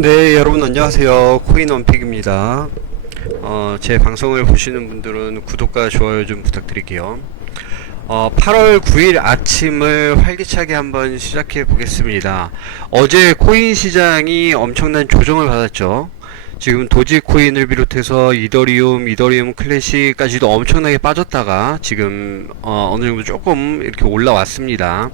네, 여러분 안녕하세요. 코인 원픽입니다. 어, 제 방송을 보시는 분들은 구독과 좋아요 좀 부탁드릴게요. 어, 8월 9일 아침을 활기차게 한번 시작해 보겠습니다. 어제 코인 시장이 엄청난 조정을 받았죠. 지금 도지코인을 비롯해서 이더리움, 이더리움 클래식까지도 엄청나게 빠졌다가 지금 어, 어느 정도 조금 이렇게 올라왔습니다.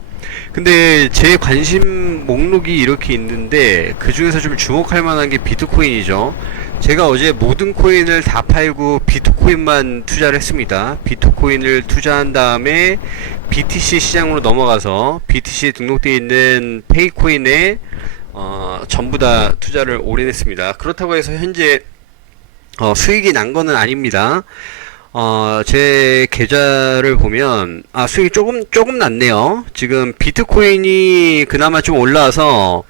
근데 제 관심 목록이 이렇게 있는데 그 중에서 좀 주목할 만한 게 비트코인이죠. 제가 어제 모든 코인을 다 팔고 비트코인만 투자를 했습니다. 비트코인을 투자한 다음에 BTC 시장으로 넘어가서 BTC에 등록되어 있는 페이코인에 어, 전부 다 투자를 올인했습니다. 그렇다고 해서 현재 어, 수익이 난 거는 아닙니다. 어, 제 계좌를 보면, 아, 수익이 조금, 조금 났네요. 지금 비트코인이 그나마 좀 올라와서,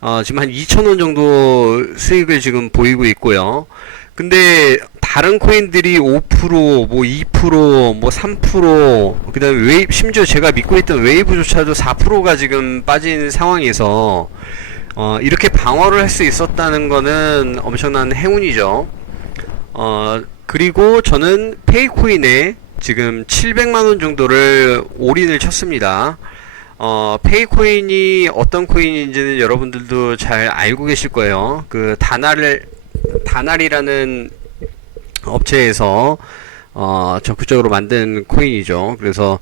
어, 지금 한 2,000원 정도 수익을 지금 보이고 있고요. 근데, 다른 코인들이 5%, 뭐 2%, 뭐 3%, 그 다음에 웨이브, 심지어 제가 믿고 있던 웨이브조차도 4%가 지금 빠진 상황에서, 어, 이렇게 방어를 할 수 있었다는 거는 엄청난 행운이죠. 어, 그리고 저는 페이코인에 지금 700만원 정도를 올인을 쳤습니다. 어, 페이코인이 어떤 코인인지는 여러분들도 잘 알고 계실 거예요. 그, 다날을, 다날이라는 업체에서, 어, 적극적으로 만든 코인이죠. 그래서,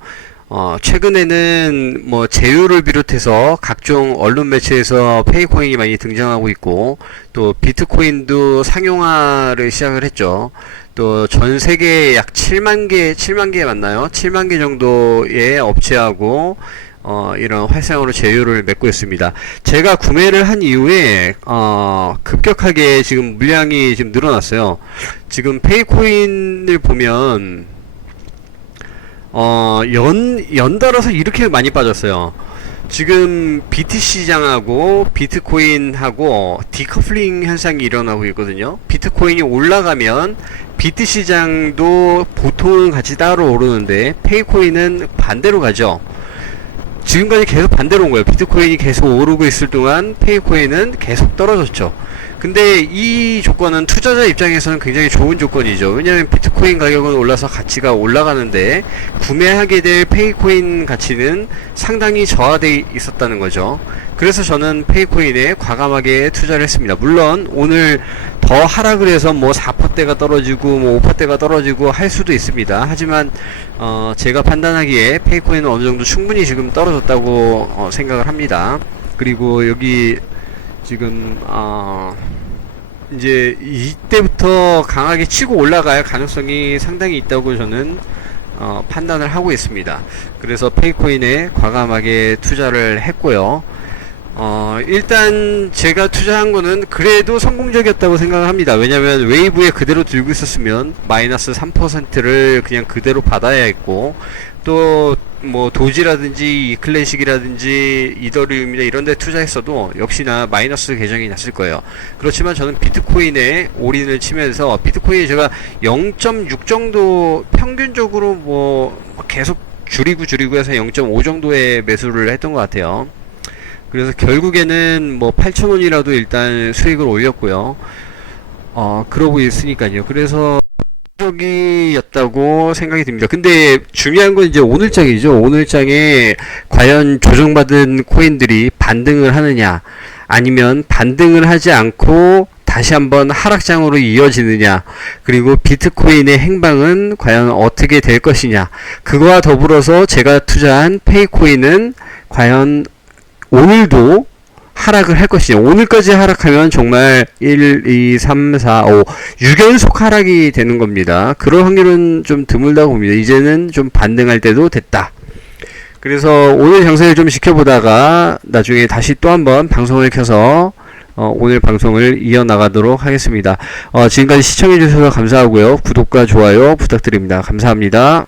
어, 최근에는 뭐 제휴를 비롯해서 각종 언론 매체에서 페이코인이 많이 등장하고 있고 또 비트코인도 상용화를 시작을 했죠. 또 전 세계에 약 7만 개, 7만 개 맞나요? 7만 개 정도의 업체하고 어, 이런 활성으로 제휴를 맺고 있습니다. 제가 구매를 한 이후에 어, 급격하게 지금 물량이 지금 늘어났어요. 지금 페이코인을 보면 어, 연, 연달아서 이렇게 많이 빠졌어요. 지금 BTC 시장하고 비트코인하고 디커플링 현상이 일어나고 있거든요. 비트코인이 올라가면 BTC 시장도 보통은 같이 따로 오르는데 페이코인은 반대로 가죠. 지금까지 계속 반대로 온 거예요. 비트코인이 계속 오르고 있을 동안 페이코인은 계속 떨어졌죠. 근데 이 조건은 투자자 입장에서는 굉장히 좋은 조건이죠. 왜냐하면 비트코인 가격은 올라서 가치가 올라가는데 구매하게 될 페이코인 가치는 상당히 저하돼 있었다는 거죠. 그래서 저는 페이코인에 과감하게 투자를 했습니다. 물론 오늘 더 하락을 해서 뭐 4%대가 떨어지고 뭐 5%대가 떨어지고 할 수도 있습니다. 하지만 어 제가 판단하기에 페이코인은 어느 정도 충분히 지금 떨어졌다고 어 생각을 합니다. 그리고 여기 지금 어 이제 이때부터 강하게 치고 올라갈 가능성이 상당히 있다고 저는 어 판단을 하고 있습니다. 그래서 페이코인에 과감하게 투자를 했고요. 어, 일단 제가 투자한 거는 그래도 성공적이었다고 생각을 합니다. 왜냐면 웨이브에 그대로 들고 있었으면 마이너스 3%를 그냥 그대로 받아야 했고 또 뭐 도지라든지 클래식이라든지 이더리움이나 이런 데 투자했어도 역시나 마이너스 계정이 났을 거예요. 그렇지만 저는 비트코인에 올인을 치면서 비트코인이 제가 0.6 정도 평균적으로 뭐 계속 줄이고 줄이고 해서 0.5 정도의 매수를 했던 것 같아요. 그래서 결국에는 뭐 8,000원이라도 일단 수익을 올렸고요. 어, 그러고 있으니까요. 그래서 적이었다고 생각이 듭니다. 근데 중요한 건 이제 오늘장이죠. 오늘장에 과연 조정받은 코인들이 반등을 하느냐, 아니면 반등을 하지 않고 다시 한번 하락장으로 이어지느냐, 그리고 비트코인의 행방은 과연 어떻게 될 것이냐, 그거와 더불어서 제가 투자한 페이코인은 과연 오늘도 하락을 할 것이냐. 오늘까지 하락하면 정말 1, 2, 3, 4, 5, 6연속 하락이 되는 겁니다. 그럴 확률은 좀 드물다고 봅니다. 이제는 좀 반등할 때도 됐다. 그래서 오늘 장세를 좀 지켜보다가 나중에 다시 또 한번 방송을 켜서 어, 오늘 방송을 이어나가도록 하겠습니다. 어, 지금까지 시청해주셔서 감사하고요. 구독과 좋아요 부탁드립니다. 감사합니다.